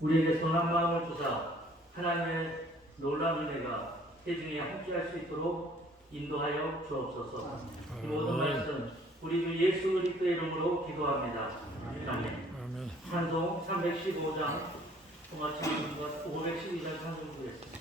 우리에게 선한 마음을 주사 하나님의 놀라운 은혜가 회중에 함께할 수 있도록 인도하여 주옵소서. 이 모든 말씀 우리 주 예수 그리스도의 이름으로 기도합니다. 아멘. 찬송 315장 동아치는 것 512장 찬송 구했습니다.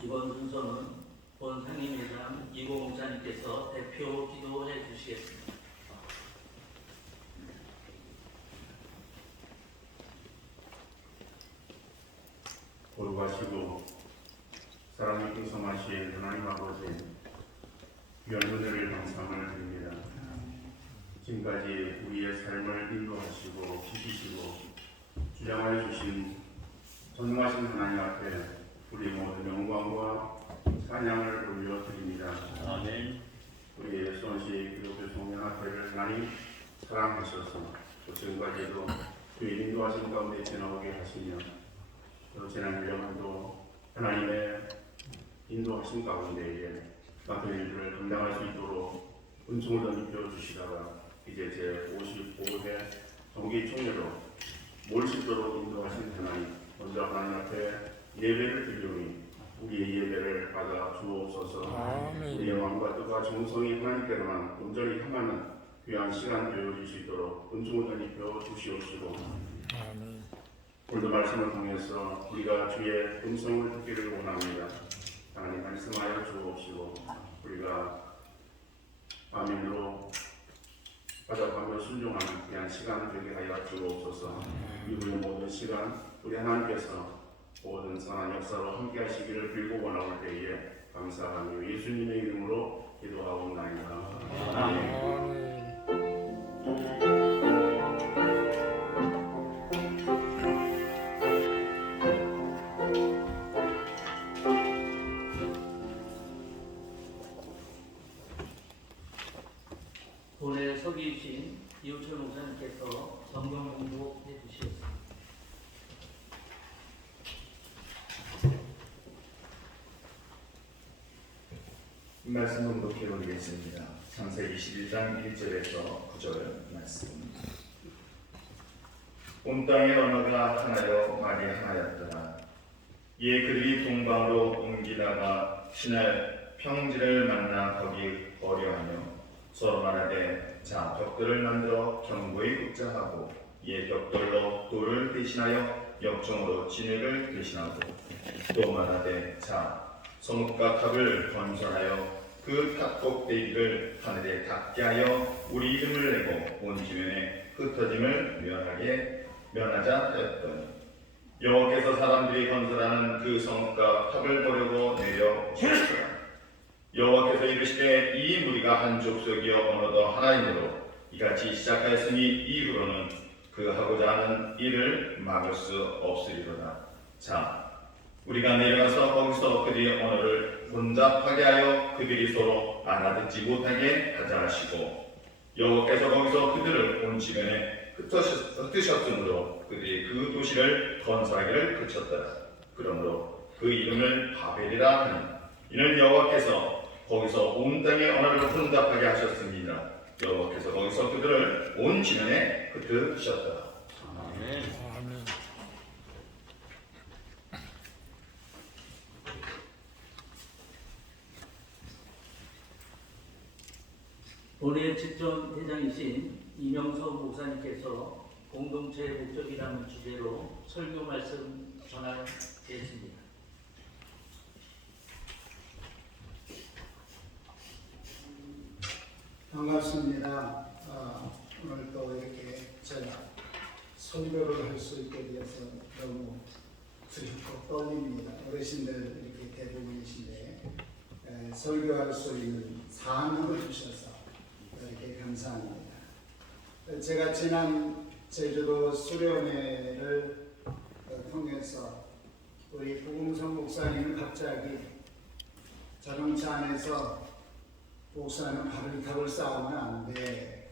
이번 순서는 본상임회장 이고 목사님께서 대표 기도해 주시겠습니다. 거룩하시고 사랑이 풍성하신 하나님 아버지, 귀한 은혜를 감사함을 드립니다. 지금까지 우리의 삶을 인도하시고 지키시고 주장하여 주신 전능하신 하나님 앞에 우리 모든 영광과 찬양을 올려드립니다. 아멘. 우리의 손실 기독교 성령학회를 하나님 사랑하셔서 또 지금까지도 주의 인도하신 가운데 지나오게 하시며 또 지난 1년도 하나님의 인도하신 가운데에 맡은 일들을 감당할 수 있도록 은총을 덧입혀 주시다가 이제 제 55회 정기 총회로 모일 수 있도록 인도하신 하나님, 먼저 하나님 앞에 예배를 드리오니 우리의 예배를 받아 주옵소서. 우리의 마음과 뜻과 정성이 하나님께로만 온전히 향하는 귀한 시간 되어줄 수 있도록 은총을 덧입혀 주시옵시고, 오늘도 말씀을 통해서 우리가 주의 음성을 듣기를 원합니다. 하나님 말씀하여 주옵시고 우리가 아멘으로 받아가며 순종하는 귀한 시간 되게 하여 주옵소서. 이후의 모든 시간 우리 하나님께서 모든 선한 역사로 함께 하시기를 빌고 원하올 때에 감사하며 예수님의 이름으로 기도하옵나이다. 아멘. 본회 서기이신 이우철 목사님께서 성경 공부해 주시겠습니다. 말씀 공독해 보겠습니다. 창세기 21장 1절에서 9절 말씀. 온 땅의 언어가 하나여 말이 하나였더라. 이에 그들이 동방으로 옮기다가 신할 평지를 만나 거기 거류하며 서로 말하되 자 벽돌을 만들어 견고히 굽자 하고 이에 벽돌로 돌을 대신하여 역종으로 진흙을 대신하고 또 말하되 자 성읍과 탑을 건설하여 그 탑 꼭대기를 하늘에 닿게 하여 우리 이름을 내고 온 지면에 흩어짐을 면하자 하였더니 여호와께서 사람들이 건설하는 그 성읍과 탑을 보려고 내려오셨더라. 여호와께서 이르시되 이 무리가 한 족속이여 언어도 하나이므로 이같이 시작하였으니 이후로는 그 하고자 하는 일을 막을 수 없으리로다. 자 우리가 내려가서 거기서 그들의 언어를 혼잡하게 하여 그들이 서로 알아듣지 못하게 하자 하시고 여호와께서 거기서 그들을 온 지면에 흩으셨으므로 그들이 그 도시를 건설하기를 그쳤더라. 그러므로 그 이름을 바벨이라 하니 이는 여호와께서 거기서 온 땅의 언어를 혼잡하게 하셨습니다. 여호와께서 거기서 그들을 온 지면에 흩으셨더라. 아멘. 본회 직전 회장이신 이명서 목사님께서 공동체의 목적이라는 주제로 설교 말씀 전하겠습니다. 반갑습니다. 오늘 또 이렇게 제가 설교를 할 수 있게 되어서 너무 두렵고 떨립니다. 어르신들 이렇게 대부분이신데 설교할 수 있는 사명을 주셔서 이렇게 감사합니다. 제가 지난 제주도 수련회를 통해서 우리 부금성 목사님을 갑자기 자동차 안에서 목사는 바벨탑을 쌓으면 안 돼.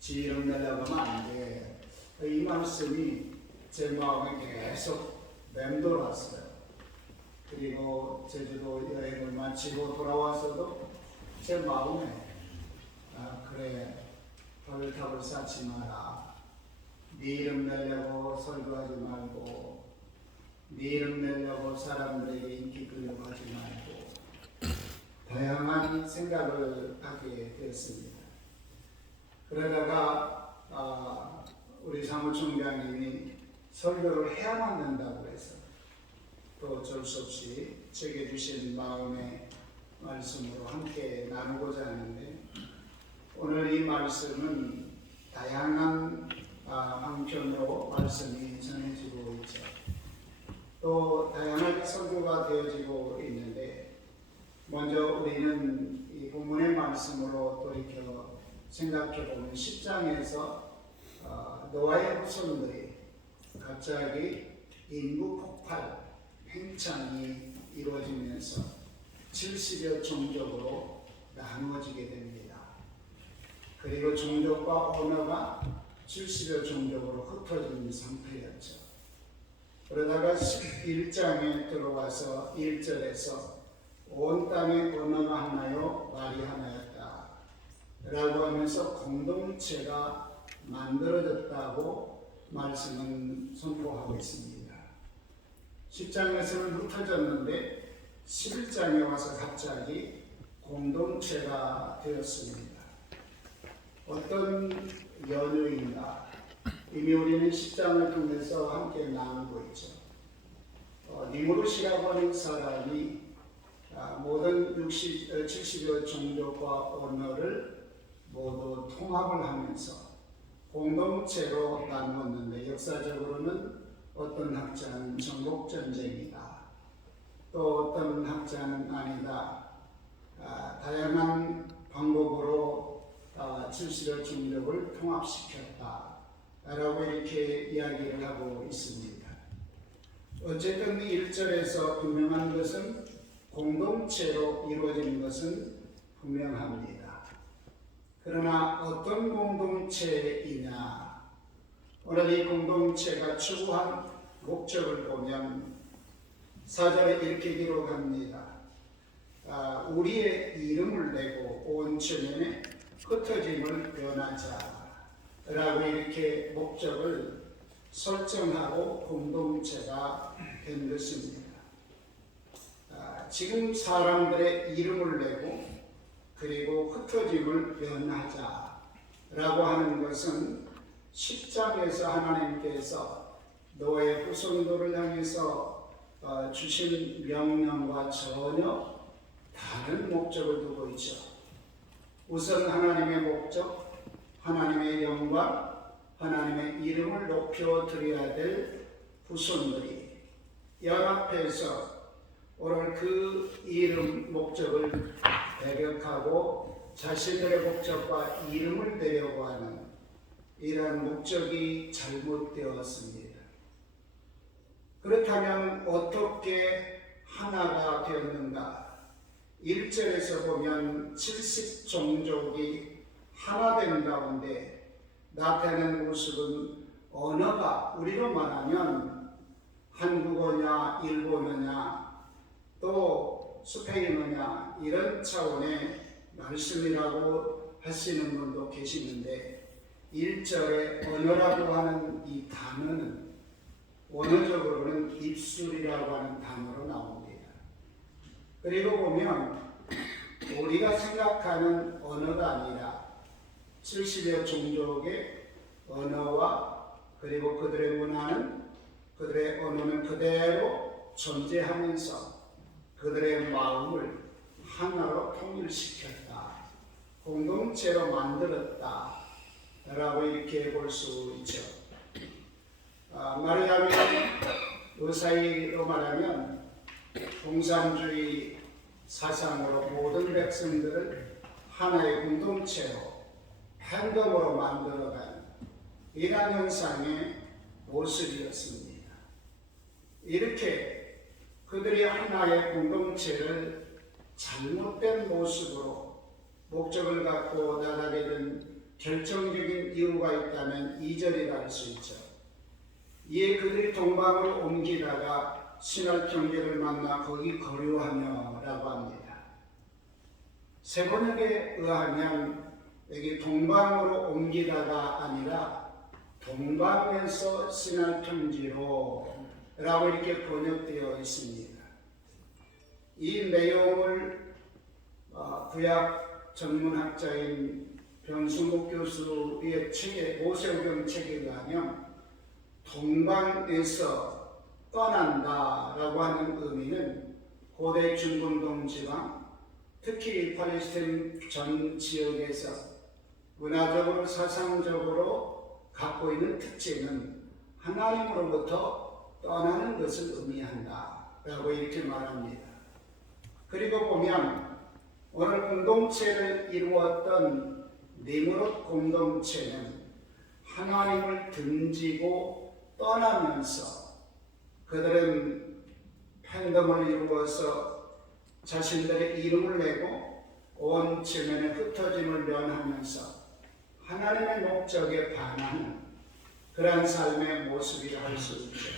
지 이름 내려고 하면 안 돼. 이 말씀이 제 마음에 계속 맴돌았어요. 그리고 제주도 여행을 마치고 돌아와서도 제 마음에 그래 바벨탑을 쌓지 마라. 네 이름 내려고 설교하지 말고 네 이름 내려고 사람들에게 인기 끌려고 하지 말고 다양한 생각을 하게 되었습니다. 그러다가 우리 사무총장님이 설교를 해야만 된다고 해서 또 어쩔 수 없이 제게 주신 마음의 말씀으로 함께 나누고자 하는데 오늘 이 말씀은 다양한 방편으로 말씀이 전해지고 있죠. 또 다양하게 설교가 되어지고 있는데 먼저 우리는 이 본문의 말씀으로 돌이켜 생각해보면 10장에서 노아의 후손들이 갑자기 인구 폭발, 팽창이 이루어지면서 70여 종족으로 나누어지게 됩니다. 그리고 종족과 언어가 70여 종족으로 흩어진 상태였죠. 그러다가 11장에 들어와서 1절에서 온 땅의 언어가 하나요, 말이 하나였다 라고 하면서 공동체가 만들어졌다고 말씀은 선포하고 있습니다. 10장에서는 흩어졌는데 11장에 와서 갑자기 공동체가 되었습니다. 어떤 연유인가? 이미 우리는 10장을 통해서 함께 나누고 있죠. 니무롯이라고 하는 사람이 모든 70여 종족과 언어를 모두 통합을 하면서 공동체로 나누었는데 역사적으로는 어떤 학자는 전국전쟁이다. 또 어떤 학자는 아니다. 다양한 방법으로 70여 종족을 통합시켰다. 라고 이렇게 이야기를 하고 있습니다. 어쨌든 1절에서 분명한 것은 공동체로 이루어진 것은 분명합니다. 그러나 어떤 공동체이냐? 오늘 이 공동체가 추구한 목적을 보면 4절에 이렇게 기록합니다. 우리의 이름을 내고 온 주변에 흩어짐을 변하자 라고 이렇게 목적을 설정하고 공동체가 된 것입니다. 지금 사람들의 이름을 내고 그리고 흩어짐을 면하자 라고 하는 것은 10장에서 하나님께서 노아의 후손들을 향해서 주신 명령과 전혀 다른 목적을 두고 있죠. 우선 하나님의 목적, 하나님의 영광, 하나님의 이름을 높여드려야 될 후손들이 연합해서 오늘 그 이름 목적을 배격하고 자신들의 목적과 이름을 내려고 하는 이러한 목적이 잘못되었습니다. 그렇다면 어떻게 하나가 되었는가? 1절에서 보면 70종족이 하나 된 가운데 나타내는 모습은 언어가 우리로 말하면 한국어냐 일본어냐 또 스페인어냐 이런 차원의 말씀이라고 하시는 분도 계시는데 1절에 언어라고 하는 이 단어는 원어적으로는 입술이라고 하는 단어로 나옵니다. 그리고 보면 우리가 생각하는 언어가 아니라 70여 종족의 언어와 그리고 그들의 문화는 그들의 언어는 그대로 존재하면서 그들의 마음을 하나로 통일시켰다. 공동체로 만들었다. 라고 이렇게 볼 수 있죠. 말하자면 의사의로 말하면 공산주의 사상으로 모든 백성들을 하나의 공동체로 팬덤으로 만들어가는 이러한 현상의 모습이었습니다. 이렇게 그들이 하나의 공동체를 잘못된 모습으로 목적을 갖고 나가게 된 결정적인 이유가 있다면 2절이라 할 수 있죠. 이에 그들이 동방으로 옮기다가 신할 경계를 만나 거기 거류하며 라고 합니다. 세번역에 의하면 여기 동방으로 옮기다가 아니라 동방에서 신할 평지로 라고 이렇게 번역되어 있습니다. 이 내용을 구약 전문학자인 변수목 교수의 책에 모세오경 책에 의하면 동방에서 떠난다라고 하는 의미는 고대 중근동 지방, 특히 팔레스타인 전 지역에서 문화적으로 사상적으로 갖고 있는 특징은 하나님으로부터 떠나는 것을 의미한다라고 이렇게 말합니다. 그리고 보면 오늘 공동체를 이루었던 니므롯 공동체는 하나님을 등지고 떠나면서 그들은 팬덤을 이루어서 자신들의 이름을 내고 온 지면에 흩어짐을 면하면서 하나님의 목적에 반하는 그러한 삶의 모습이라 할 수 있죠.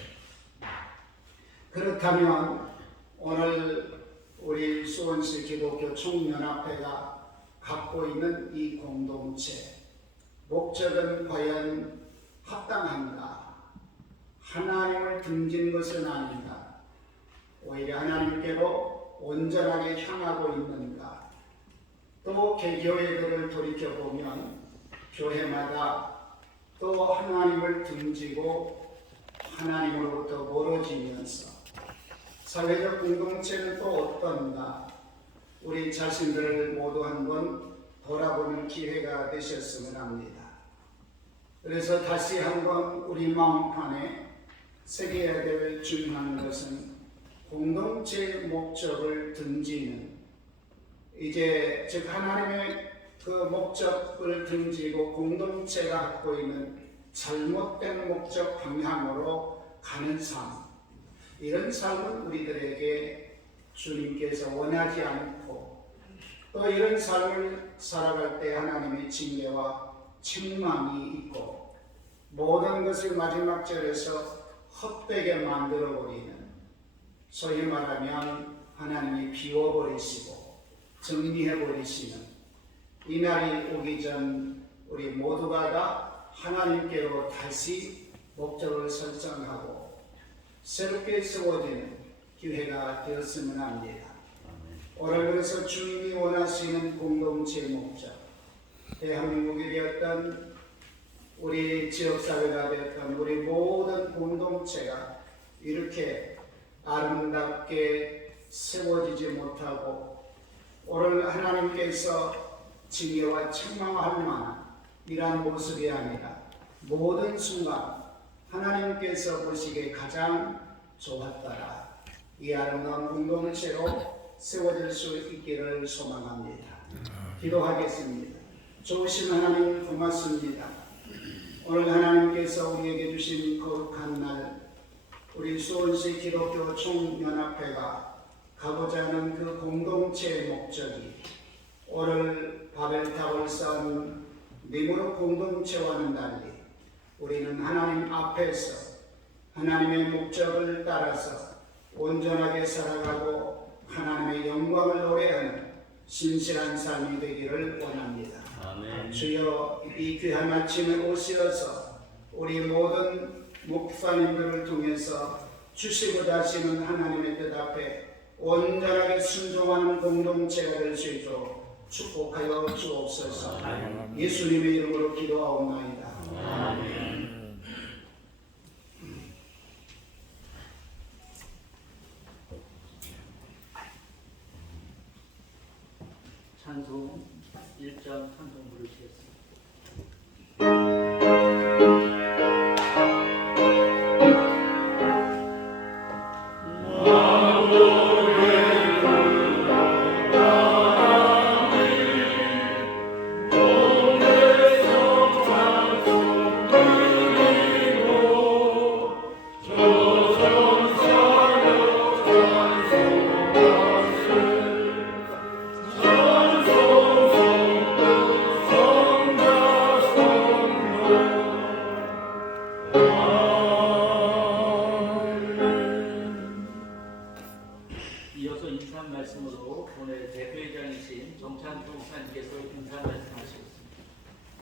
그렇다면 오늘 우리 수원시 기독교 총연합회가 갖고 있는 이 공동체 목적은 과연 합당한가? 하나님을 등진 것은 아닌가? 오히려 하나님께로 온전하게 향하고 있는가? 또 개교회들을 돌이켜보면 교회마다 또 하나님을 등지고 하나님으로부터 멀어지면서 사회적 공동체는 또 어떤가? 우리 자신들을 모두 한번 돌아보는 기회가 되셨으면 합니다. 그래서 다시 한번 우리 마음판에 새겨야 될 중요한 것은 공동체의 목적을 등지는 이제 즉 하나님의 그 목적을 등지고 공동체가 갖고 있는 잘못된 목적 방향으로 가는 삶, 이런 삶은 우리들에게 주님께서 원하지 않고 또 이런 삶을 살아갈 때 하나님의 징계와 책망이 있고 모든 것을 마지막 절에서 헛되게 만들어버리는, 소위 말하면 하나님이 비워버리시고 정리해버리시는 이 날이 오기 전 우리 모두가 다 하나님께로 다시 목적을 설정하고 새롭게 세워지는 기회가 되었으면 합니다. 오늘 그래서 주님이 원하시는 공동체 목적, 대한민국이 되었던 우리 지역사회가 되었던 우리 모든 공동체가 이렇게 아름답게 세워지지 못하고 오늘 하나님께서 징계와 책망할 만한 이러한 모습이 아니라 모든 순간 하나님께서 보시기에 가장 좋았더라, 이 아름다운 공동체로 세워질 수 있기를 소망합니다. 기도하겠습니다. 좋으신 하나님 고맙습니다. 오늘 하나님께서 우리에게 주신 거룩한 날, 우리 수원시 기독교 총연합회가 가고자 하는 그 공동체의 목적이 오늘 바벨탑을 쌓은 니무르 공동체와는 달리 우리는 하나님 앞에서 하나님의 목적을 따라서 온전하게 살아가고 하나님의 영광을 노래하는 신실한 삶이 되기를 원합니다. 아멘. 주여, 이 귀한 아침에 오시어서 우리 모든 목사님들을 통해서 주시고자 하시는 하나님의 뜻 앞에 온전하게 순종하는 공동체가 될 수 있도록 축복하여 주옵소서. 예수님의 이름으로 기도하옵나이다. 아멘.